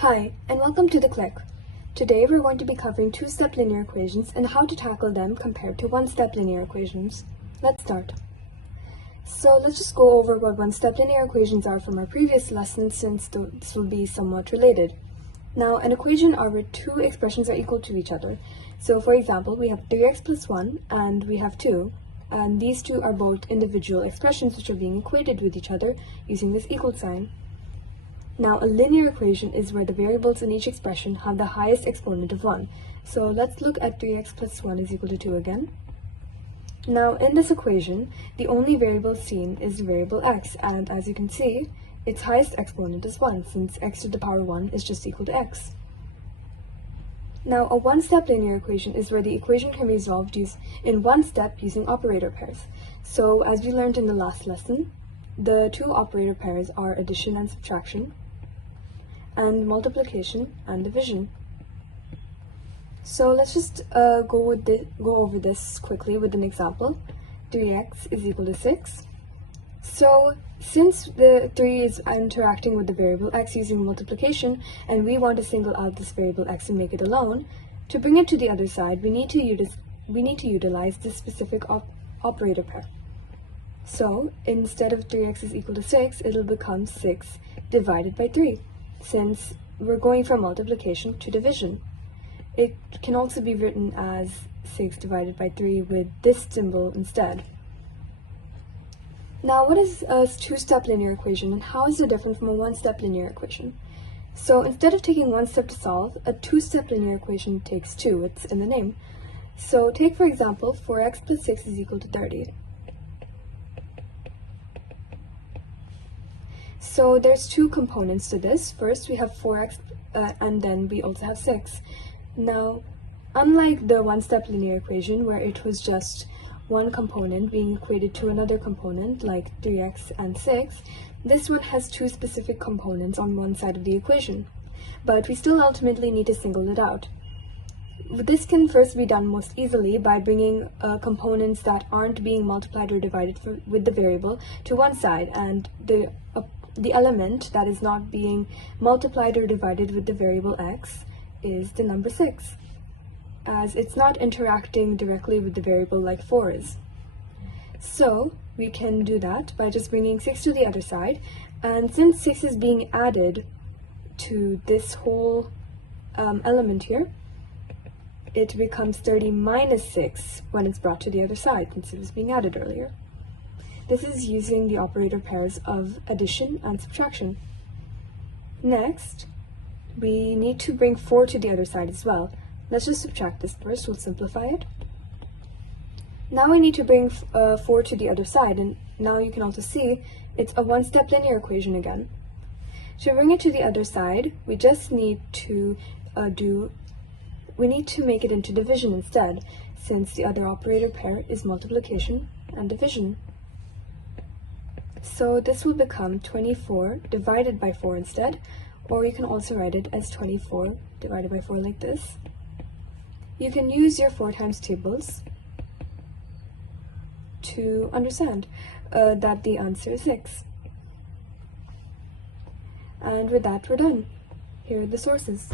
Hi, and welcome to The Click. Today we're going to be covering two-step linear equations and how to tackle them compared to one-step linear equations. Let's start. So let's just go over what one-step linear equations are from our previous lesson, since this will be somewhat related. Now, an equation are where two expressions are equal to each other. So for example, we have 3x plus 1 and we have 2, and these two are both individual expressions which are being equated with each other using this equal sign. Now, a linear equation is where the variables in each expression have the highest exponent of 1. So let's look at 3x plus 1 is equal to 2 again. Now, in this equation, the only variable seen is the variable x, and as you can see, its highest exponent is 1, since x to the power 1 is just equal to x. Now, a one-step linear equation is where the equation can be resolved in one step using operator pairs. So, as we learned in the last lesson, the two operator pairs are addition and subtraction, and multiplication and division. So let's just go over this quickly with an example. 3x is equal to 6. So since the 3 is interacting with the variable x using multiplication, and we want to single out this variable x and make it alone, to bring it to the other side, we need to utilize this specific operator pair. So instead of 3x is equal to 6, it'll become 6 divided by 3, since we're going from multiplication to division. It can also be written as 6 divided by 3 with this symbol instead. Now, what is a two-step linear equation, and how is it different from a one-step linear equation? So instead of taking one step to solve, a two-step linear equation takes two. It's in the name. So take, for example, 4x plus 6 is equal to 30. So there's two components to this. First, we have 4x, and then we also have 6. Now, unlike the one-step linear equation, where it was just one component being equated to another component, like 3x and 6, this one has two specific components on one side of the equation. But we still ultimately need to single it out. This can first be done most easily by bringing components that aren't being multiplied or divided with the variable to one side, and the element that is not being multiplied or divided with the variable x is the number 6, as it's not interacting directly with the variable like 4 is. So we can do that by just bringing 6 to the other side, and since 6 is being added to this whole element here, it becomes 30 minus 6 when it's brought to the other side, since it was being added earlier. This is using the operator pairs of addition and subtraction. Next, we need to bring 4 to the other side as well. Let's just subtract this first, we'll simplify it. Now we need to bring 4 to the other side, and now you can also see it's a one-step linear equation again. To bring it to the other side, we just need to make it into division instead, since the other operator pair is multiplication and division. So this will become 24 divided by 4 instead, or you can also write it as 24 divided by 4 like this. You can use your 4 times tables to understand that the answer is 6. And with that, we're done. Here are the sources.